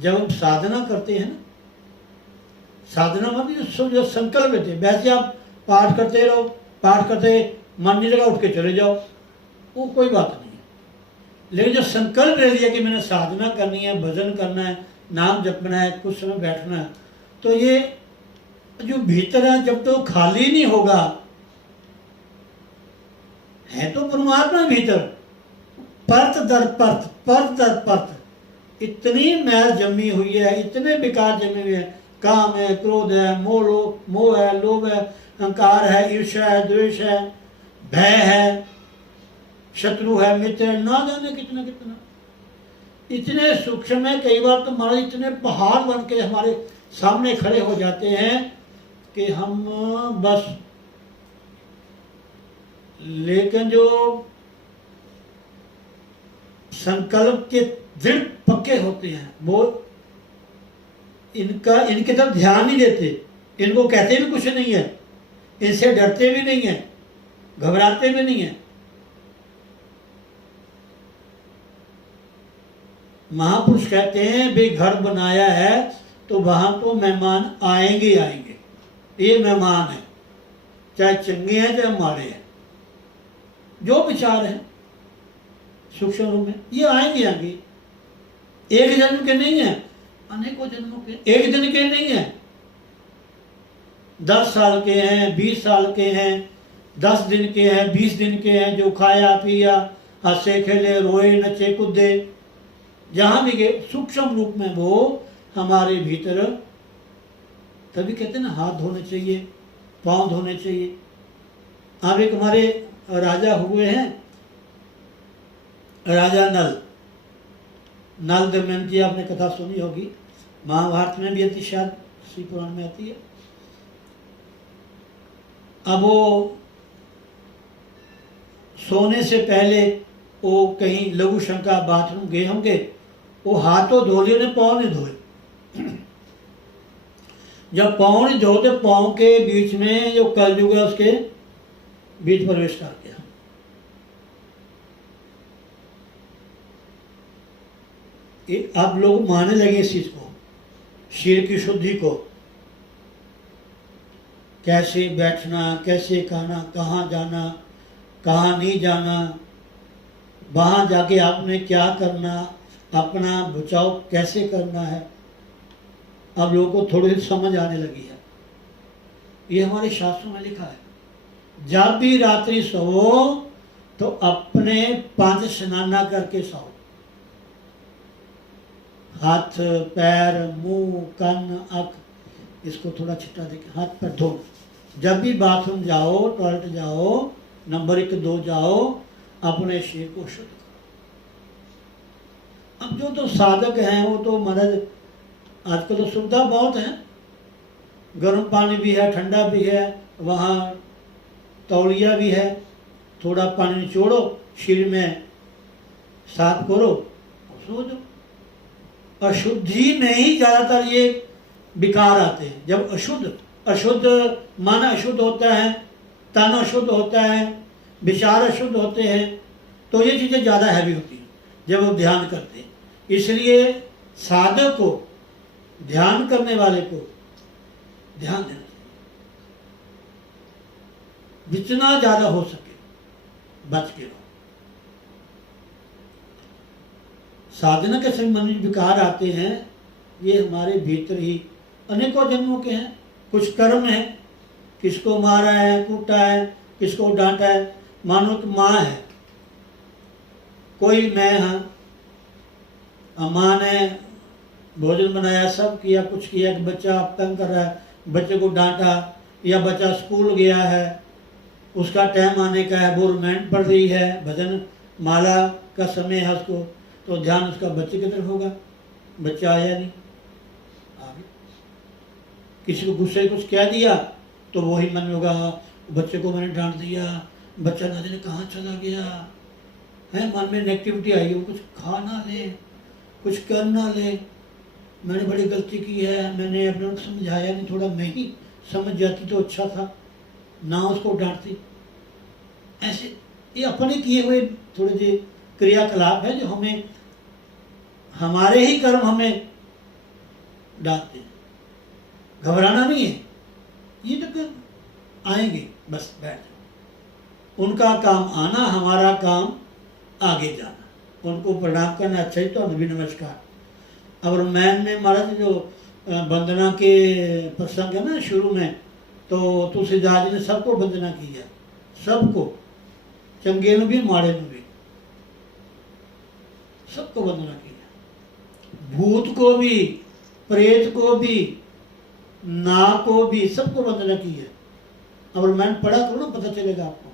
जब हम साधना करते हैं ना, साधना मतलब जो संकल्प लेते हैं, वैसे आप पाठ करते रहो, पाठ करते मन नहीं लगा, उठ के चले जाओ, वो कोई बात नहीं है। लेकिन जो संकल्प ले लिया कि मैंने साधना करनी है, भजन करना है, नाम जपना है, कुछ समय बैठना है, तो ये जो भीतर है जब तो खाली नहीं होगा, है तो परमात्मा भीतर, परत दर परत, परत दर परत इतनी मैल जमी हुई है, इतने विकार जमे हुए हैं। काम है, क्रोध है, मोह है, लोभ है, अहंकार है, ईर्ष्या है, द्वेष है, भय है, शत्रु है, मित्र है, ना जाने कितना कितना। इतने सूक्ष्म है, कई बार तो महाराज इतने पहाड़ बन के हमारे सामने खड़े हो जाते हैं कि हम बस, लेकिन जो संकल्प के दृढ़ पक्के होते हैं वो इनके तरफ ध्यान नहीं देते, इनको कहते भी कुछ नहीं है, इनसे डरते भी नहीं है, घबराते भी नहीं है। महापुरुष कहते हैं भाई घर बनाया है तो वहां तो मेहमान आएंगे आएंगे, ये मेहमान है, चाहे चंगे हैं चाहे माड़े हैं, जो विचार है सूक्ष्म रूप में ये आएंगे आएंगे। एक जन्म के नहीं है, अनेकों जन्मों के, एक दिन के नहीं है। 10 साल के हैं, 20 साल के हैं, 10 दिन के हैं, 20 दिन के हैं, जो खाया पिया, हंसे खेले, रोए, नचे कूदे, जहां भी गए सूक्ष्म रूप में वो हमारे भीतर। तभी कहते हैं ना हाथ धोने चाहिए, पांव धोने चाहिए। आप एक हमारे राजा हुए हैं, राजा नल दमयंती, आपने कथा सुनी होगी, महाभारत में भी आती, शायद श्री पुराण में आती है। अब वो सोने से पहले वो कहीं लघु शंका बाथरूम गए होंगे, वो हाथ तो धो लिए, पाँव नहीं धोए। जब पाँव नहीं धोते, पाँव के बीच में जो कलयुग है उसके बीच प्रवेश कर गया। अब लोग मानने लगे इस चीज को, शरीर की शुद्धि को, कैसे बैठना, कैसे खाना, कहाँ जाना, कहाँ नहीं जाना, वहाँ जाके आपने क्या करना, अपना बचाव कैसे करना है। अब लोगों को थोड़ी समझ आने लगी है। ये हमारे शास्त्रों में लिखा है, जब भी रात्रि सोओ तो अपने 5 स्नाना करके सोओ। हाथ, पैर, मुंह, कान, आँख, इसको थोड़ा छिट्टा देके हाथ पैर धो। जब भी बाथरूम जाओ, टॉयलेट जाओ, नंबर 1 2 जाओ, अपने शरीर को शुद्ध करो। अब जो तो साधक हैं वो तो महाराज आजकल तो सुविधा बहुत है, गर्म पानी भी है, ठंडा भी है, वहाँ तौलिया भी है, थोड़ा पानी निचोड़ो, शरीर में साफ करो और सो जाओ। अशुद्धि में ही ज़्यादातर ये विकार आते हैं। जब अशुद्ध मन अशुद्ध होता है, तन अशुद्ध होता है, विचार अशुद्ध होते हैं, तो ये चीज़ें ज़्यादा हैवी होती हैं जब वो ध्यान करते हैं। इसलिए साधक को, ध्यान करने वाले को ध्यान देना चाहिए, जितना ज़्यादा हो सके बच के रहो। साधना के समय मन में विकार आते हैं, ये हमारे भीतर ही अनेकों जन्मों के हैं। कुछ कर्म है, किसको मारा है, कूटा है, किसको डांटा है। मानो कि माँ है, कोई मैं हाँ, माँ ने भोजन बनाया, सब किया, कुछ किया कि बच्चा तंग कर रहा है, बच्चे को डांटा, या बच्चा स्कूल गया है, उसका टाइम आने का है, वो रोमांट पढ़ रही है, भजन माला का समय है उसको, तो ध्यान उसका बच्चे की तरफ होगा। बच्चा आया नहीं, आगे किसी को गुस्से कुछ कह दिया तो वही मन में होगा, बच्चे को मैंने डांट दिया, बच्चा ना जाने कहाँ चला गया है, मन में नेगेटिविटी आई, वो कुछ खा ना ले, कुछ कर ना ले, मैंने बड़ी गलती की है, मैंने अपने को समझाया नहीं, थोड़ा मैं ही समझ जाती तो अच्छा था, ना उसको डांटती। ऐसे ये अपने किए हुए थोड़े से क्रियाकलाप है जो हमें, हमारे ही कर्म हमें डांटते हैं। घबराना नहीं है, ये तो आएंगे, बस बैठ जाओ। उनका काम आना, हमारा काम आगे जाना। उनको प्रणाम करना, अच्छा ही तो भी नमस्कार। अब रामायण में महाराज जो वंदना के प्रसंग है ना शुरू में, तो तुलसीदास जी ने सबको वंदना की है, सबको, चंगे नूं भी माड़े नूं भी, सबको वंदना की है, भूत को भी, प्रेत को भी, ना को भी, सबको वंदना की है। अब रामायण पढ़ा करो ना, पता चलेगा आपको।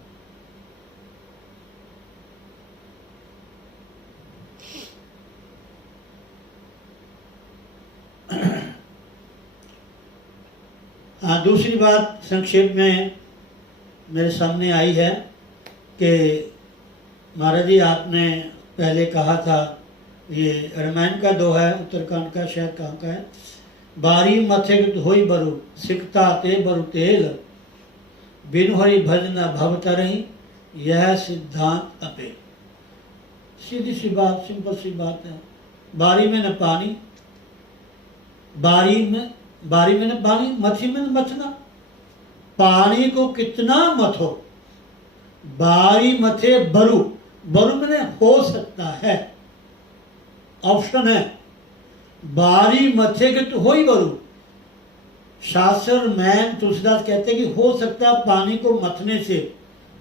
हाँ, दूसरी बात संक्षेप में मेरे सामने आई है कि महाराज जी आपने पहले कहा था, ये रामायण का दोहा है, उत्तरकांड का, शायद कहाँ का है, बारी मथे होई बरु सिकता ते बरु तेल, बिनु हरि भज न भव तरहि, यह सिद्धांत अपे। सीधी सी बात, सिंपल सी बात है। बारी में न पानी, बारी में न पानी, मथी में न मथना। पानी को कितना मथो, बारी मथे बरु, बरु में हो सकता है, ऑप्शन है, बारी मथे के तो हो ही बरु। शास्त्र में तुलसीदास कहते हैं कि हो सकता है पानी को मथने से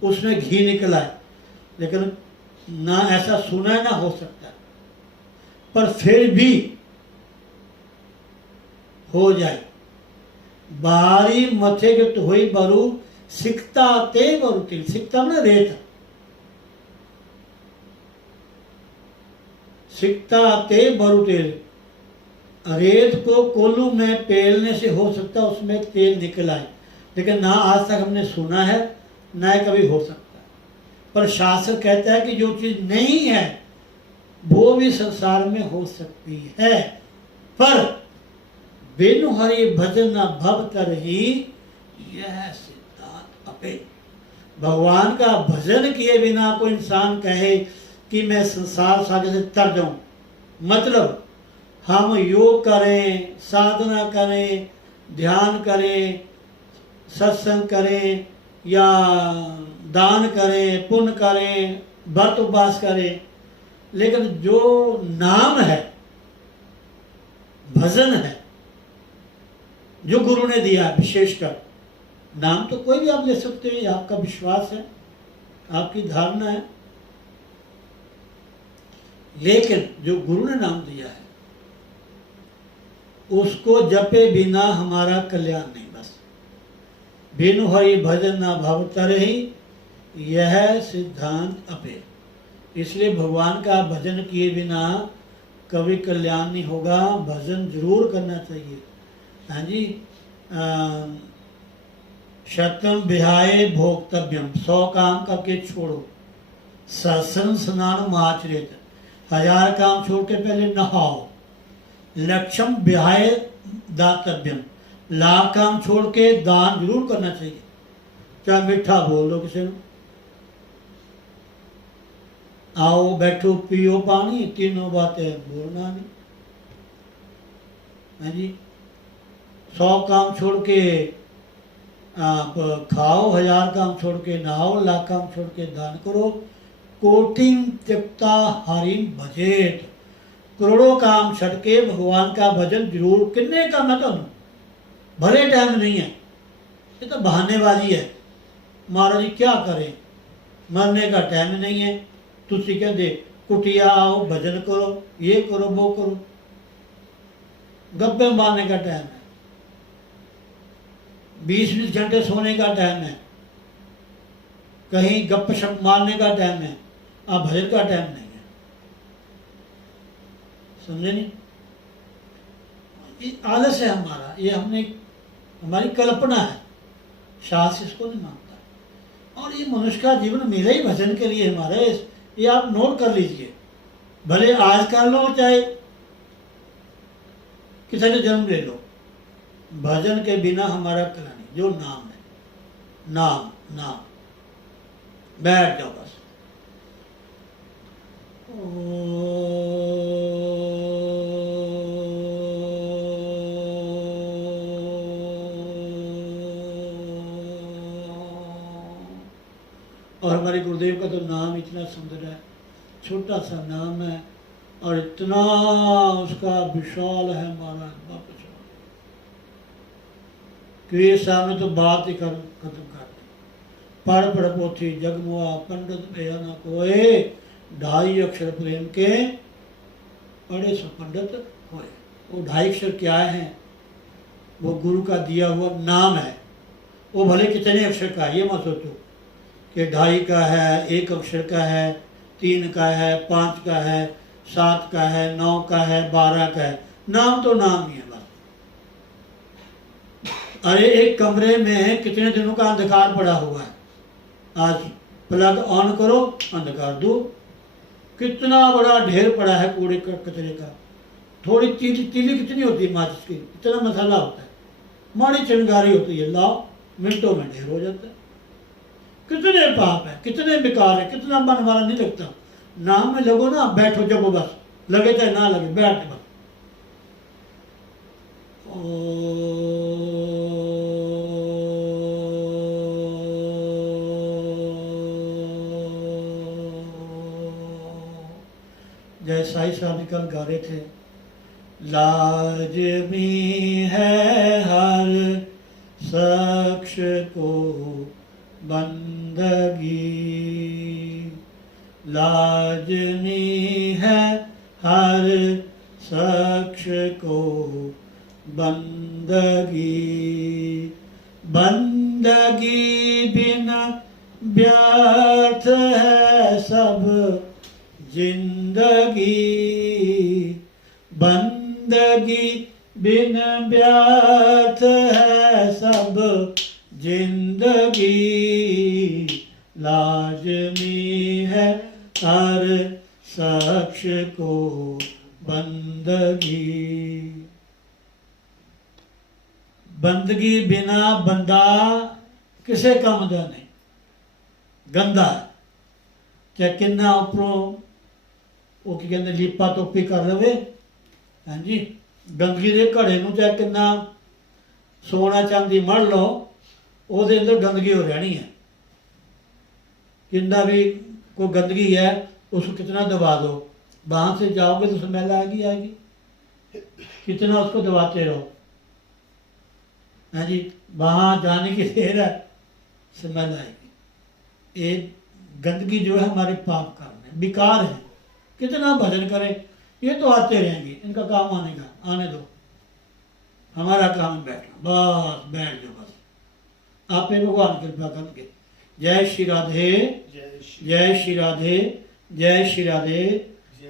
उसमें घी निकला है, लेकिन ना ऐसा सुना है ना हो सकता है, पर फिर भी हो जाए। बारी मथे के तो हुई बरु सिकता ते बरु तिल, सिकता मतलब रेत, सिकता ते बरु तेल। रेत को कोल्हू में पेलने से हो सकता है उसमें तेल निकल आए, लेकिन ना आज तक हमने सुना है ना कभी हो सकता है। पर शास्त्र कहता है कि जो चीज नहीं है वो भी संसार में हो सकती है, पर बिनु हरि भजन न भव तरहि, यह सिद्धांत अपे। भगवान का भजन किए बिना कोई इंसान कहे कि मैं संसार सागर से तर जाऊं, मतलब हम योग करें, साधना करें, ध्यान करें, सत्संग करें, या दान करें, पुण्य करें, व्रत उपवास करें, लेकिन जो नाम है, भजन है, जो गुरु ने दिया है, विशेषकर नाम तो कोई भी आप ले सकते हो, आपका विश्वास है, आपकी धारणा है, लेकिन जो गुरु ने नाम दिया है उसको जपे बिना हमारा कल्याण नहीं। बस बिनु हरि भजन न भव तरहि, यह सिद्धांत अपे। इसलिए भगवान का भजन किए बिना कभी कल्याण नहीं होगा, भजन जरूर करना चाहिए। हाँ जी, शतम विहाय भोक्तव्यम, 100 काम करके छोड़ो, सहस्रम स्नान आचरित, 1000 काम छोड़ के पहले नहाओ, लक्षम विहाय दातव्यम, लाख काम छोड़ के दान जरूर करना चाहिए, चाहे मीठा बोल दो किसी ने, आओ बैठो पियो पानी, तीनों बातें बोलना नहीं। हाँ जी, 100 काम छोड़ के आप खाओ, 1000 काम छोड़ के नहाओ, लाख काम छोड़ के दान करो। कोटिम त्यक्ता हरिम भजेत, करोड़ों काम छड़ के भगवान का भजन जरूर। किन्ने का मतलब भले टाइम नहीं है, ये तो बहानेबाजी है। महाराज जी क्या करें, मरने का टाइम नहीं है, तुसी कहते कुटिया आओ भजन करो, ये करो वो करो, गप्पे मारने का टाइम है, 20-20 घंटे सोने का टाइम है, कहीं गप शप मारने का टाइम है, अब भजन का टाइम नहीं है। समझे नहीं? ये आलस है हमारा, ये हमने, हमारी कल्पना है, शास्त्र इसको नहीं मानता। और ये मनुष्य का जीवन मेरा ही भजन के लिए हमारा, ये आप नोट कर लीजिए, भले आज कर लो चाहे किसी ने जन्म ले लो, भजन के बिना हमारा कला नहीं। जो नाम है, नाम नाम, बैठ जाओ बस। और हमारे गुरुदेव का तो नाम इतना सुंदर है, छोटा सा नाम है और इतना उसका विशाल है। महाराज वापस कबीर साहब ने तो बात ही खत्म कर दी। पढ़ पोथी जगमुआ पंडित भया न कोए, 2.5 अक्षर प्रेम के पढ़े सो पंडित होए। वो 2.5 अक्षर क्या है? वो गुरु का दिया हुआ नाम है। वो भले कितने अक्षर का है ये मत सोचो कि 2.5 का है, 1 अक्षर का है, 3 का है, 5 का है, 7 का है, 9 का है, 12 का है। नाम तो नाम ही है बस। अरे एक कमरे में कितने दिनों का अंधकार पड़ा हुआ है। आज प्लग ऑन करो, अंधकार दूर। कितना बड़ा ढेर पड़ा है कूड़े कचरे का। थोड़ी तीली कितनी होती है माचिस की, इतना मसाला होता है, माड़ी चिंगारी होती है, लाओ मिनटों में ढेर हो जाता है। कितने पाप है, कितने बेकार है, कितना मन हमारा नहीं लगता। नाम में लगो ना, बैठो जब बस, लगे चाहे ना लगे, बैठ बस। जय साई साहब कल गा रहे थे, लाजमी है हर शख्स को बंदगी, लाजमी है हर शख्स को बंदगी, बंदगी बिना व्यर्थ है सब जिंदगी, बंदगी बिन व्यर्थ है सब जिंदगी, लाजमी है हर शख्स को बंदगी। बंदगी बिना बंदा किसे काम दा नहीं, गंदा चाहे किन्ना उपरों वो की कहते लीपा टोपी कर लवे, हाँ जी, गंदगी के घड़े में चाहे किन्ना सोना चांदी मड़ लो, ਉਹਦੇ अंदर गंदगी हो रहनी है। कितना भी कोई गंदगी है उसको कितना दबा दो, वहाँ से जाओगे तो स्मेल आएगी आएगी, कितना उसको दबाते रहो, हाँ जी, वहाँ जाने की देर है स्मेल आएगी। एक गंदगी जो है हमारे पाप कारण बेकार है। कितना भजन करें, ये तो आते रहेंगे, इनका काम आने का, आने दो, हमारा काम बैठना, बस बैठ जाओ बस, आप भगवान कृपा करके। जय श्री राधे, जय श्री राधे, जय श्री राधे।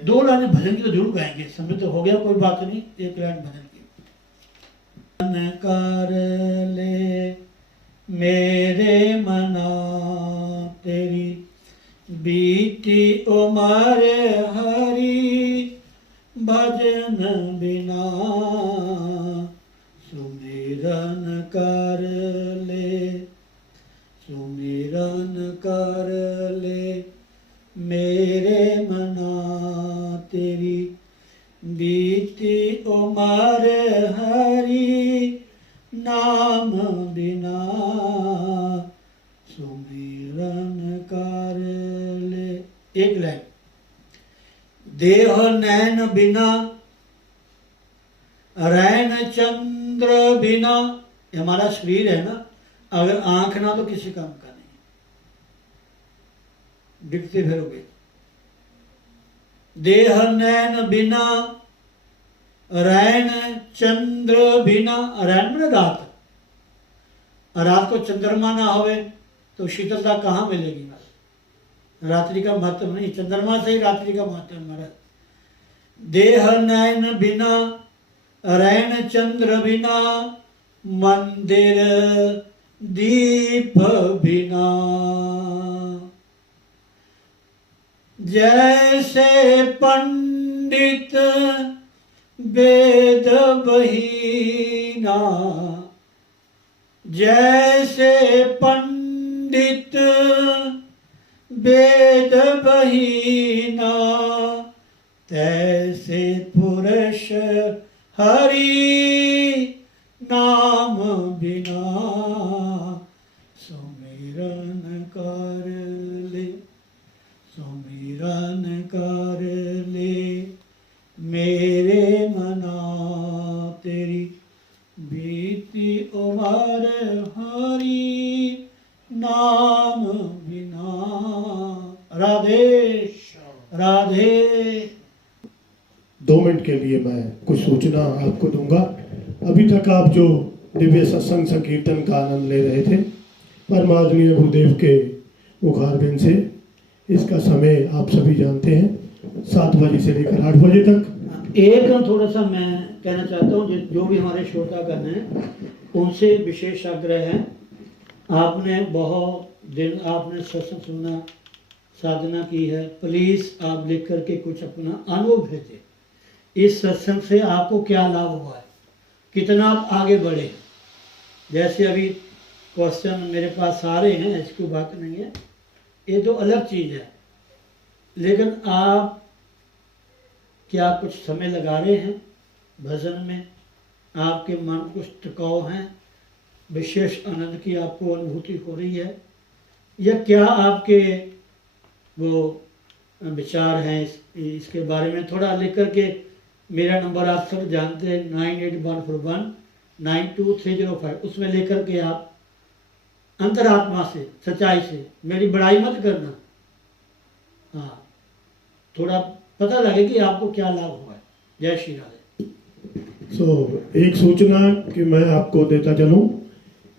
2 लाइन भजन की तो जरूर गाएंगे, समय तो हो गया, कोई बात नहीं, 1 लाइन भजन की। मन कर ले मेरे मना तेरी बीती उमर हरि, भजन बिना सुमिरन कर ले, सुमिरन कर ले मेरे मना तेरी बीती उमर हरि, नाम बिना सुमिरन कर ले। 1 लाइन, देह नैन बिना रैन चंद्र बिना, हमारा शरीर है ना, अगर आंख ना तो किसी काम का नहीं, दिखते फिरोगे। देह नैन बिना रैन चंद्र बिना, रैन में रात, रात को चंद्रमा ना होवे तो शीतलता कहाँ मिलेगी? रात्रि का महत्व नहीं, चंद्रमा से ही रात्रि का महत्व हमारा। देह नैन बिना रैन चंद्र बिना, मंदिर दीप बिना, जैसे पंडित वेद बहीना, जैसे पंडित वेद बहीना, तैसे पुरुष हरि नाम बिना सुमिरन कर ले, सुमिरन कर ले मेरे मना तेरी बीती उमर नाम बिना। राधे राधे। 2 मिनट के लिए मैं कुछ सूचना आपको दूंगा। अभी तक आप जो दिव्य सत्संग संकीर्तन का आनंद ले रहे थे परमादरणीय गुरुदेव के मुखारबिंद से, इसका समय आप सभी जानते हैं 7 बजे से लेकर 8 बजे तक। एक थोड़ा सा मैं कहना चाहता हूँ, जो भी हमारे श्रोतागण हैं उनसे विशेष आग्रह है, आपने बहुत दिन आपने सत्संग सुना, साधना की है, प्लीज आप लिख करके कुछ अपना अनुभव भेजें। इस सत्संग से आपको क्या लाभ हुआ है, कितना आप आगे बढ़े। जैसे अभी क्वेश्चन मेरे पास आ रहे हैं, ऐसी कोई बात नहीं है, ये तो अलग चीज़ है, लेकिन आप क्या कुछ समय लगा रहे हैं भजन में, आपके मन कुछ टिकाव हैं, विशेष आनंद की आपको अनुभूति हो रही है, या क्या आपके वो विचार हैं इसके बारे में थोड़ा लिख करके, मेरा नंबर आप सब जानते हैं 9814192305, उसमें लेकर के आप अंतरात्मा से, सच्चाई से, मेरी बड़ाई मत करना, हाँ, थोड़ा पता लगे कि आपको क्या लाभ हुआ है। जय श्री राधे। एक सूचना कि मैं आपको देता चलूं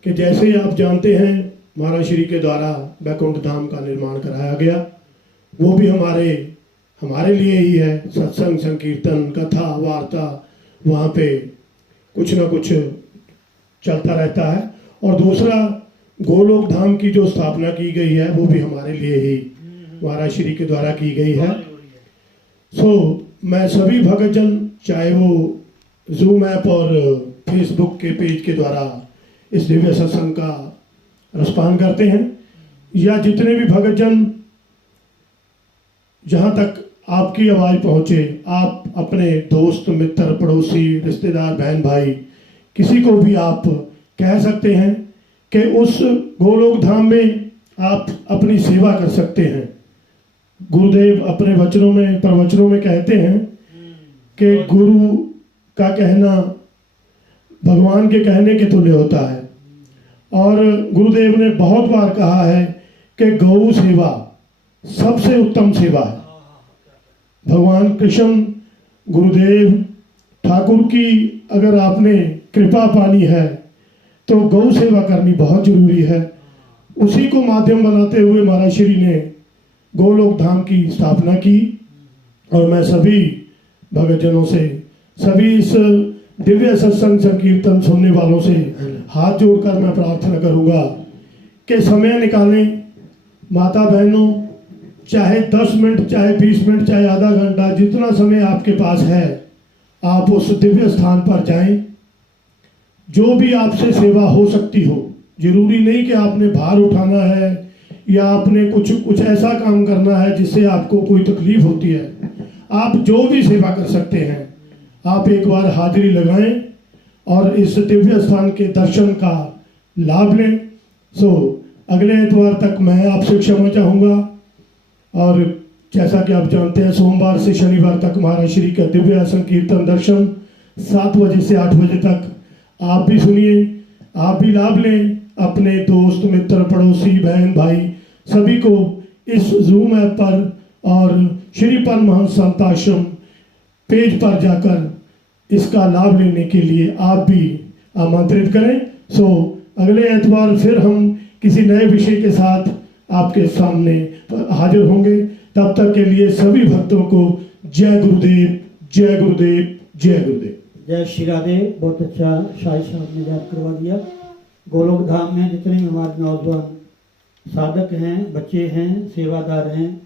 कि जैसे आप जानते हैं महाराज श्री के द्वारा बैकुंठ धाम का निर्माण कराया गया, वो भी हमारे लिए ही है। सत्संग संकीर्तन कथा वार्ता वहाँ पे कुछ ना कुछ चलता रहता है, और दूसरा गोलोक धाम की जो स्थापना की गई है वो भी हमारे लिए ही महाराज श्री के द्वारा की गई है। मैं सभी भक्तजन, चाहे वो जूम ऐप और फेसबुक के पेज के द्वारा इस दिव्य सत्संग का रसपान करते हैं, या जितने भी भक्तजन जहाँ तक आपकी आवाज़ पहुँचे, आप अपने दोस्त मित्र पड़ोसी रिश्तेदार बहन भाई किसी को भी आप कह सकते हैं कि उस गोलोक धाम में आप अपनी सेवा कर सकते हैं। गुरुदेव अपने प्रवचनों में कहते हैं कि गुरु का कहना भगवान के कहने के तुल्य होता है, और गुरुदेव ने बहुत बार कहा है कि गौ सेवा सबसे उत्तम सेवा है। भगवान कृष्ण गुरुदेव ठाकुर की अगर आपने कृपा पानी है तो गौ सेवा करनी बहुत जरूरी है। उसी को माध्यम बनाते हुए महाराज श्री ने गोलोक धाम की स्थापना की, और मैं सभी भक्तजनों से, सभी इस दिव्य सत्संग संकीर्तन सुनने वालों से हाथ जोड़कर मैं प्रार्थना करूंगा कि समय निकालें। माता बहनों, चाहे 10 मिनट, चाहे 20 मिनट, चाहे आधा घंटा, जितना समय आपके पास है आप उस दिव्य स्थान पर जाएं। जो भी आपसे सेवा हो सकती हो, जरूरी नहीं कि आपने भार उठाना है या आपने कुछ ऐसा काम करना है जिससे आपको कोई तकलीफ होती है। आप जो भी सेवा कर सकते हैं, आप एक बार हाजिरी लगाएं और इस दिव्य स्थान के दर्शन का लाभ लें। अगले एतवार तक मैं आपसे क्षमा चाहूँगा, और जैसा कि आप जानते हैं सोमवार से शनिवार तक महाराज श्री का दिव्य संकीर्तन दर्शन 7 बजे से 8 बजे तक आप भी सुनिए, आप भी लाभ लें। अपने दोस्त मित्र पड़ोसी बहन भाई सभी को इस जूम ऐप पर और श्री परमहंस संताश्रम पेज पर जाकर इसका लाभ लेने के लिए आप भी आमंत्रित करें। अगले एतवार फिर हम किसी नए विषय के साथ आपके सामने हाजिर होंगे। तब तक के लिए सभी भक्तों को जय गुरुदेव, जय गुरुदेव, जय गुरुदेव। जय श्री राधे। बहुत अच्छा शाही साहब ने याद करवा दिया। गोलोक धाम में जितने भी हमारे नौजवान साधक हैं, बच्चे हैं, सेवादार हैं,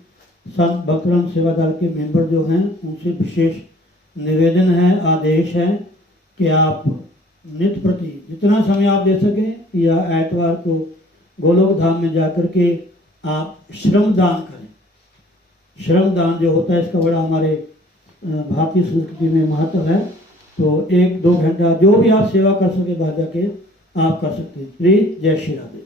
सब भक्तराम सेवादार के मेंबर जो हैं, उनसे विशेष निवेदन है, आदेश है कि आप नित्य प्रति जितना समय आप दे सकें या एतवार को गोलोक धाम में जाकर के आप श्रमदान करें। श्रमदान जो होता है इसका बड़ा हमारे भारतीय संस्कृति में महत्व है। तो 1-2 घंटा जो भी आप सेवा कर सके बाहर जाके आप कर सकते हैं। प्लीज जय श्री राधे।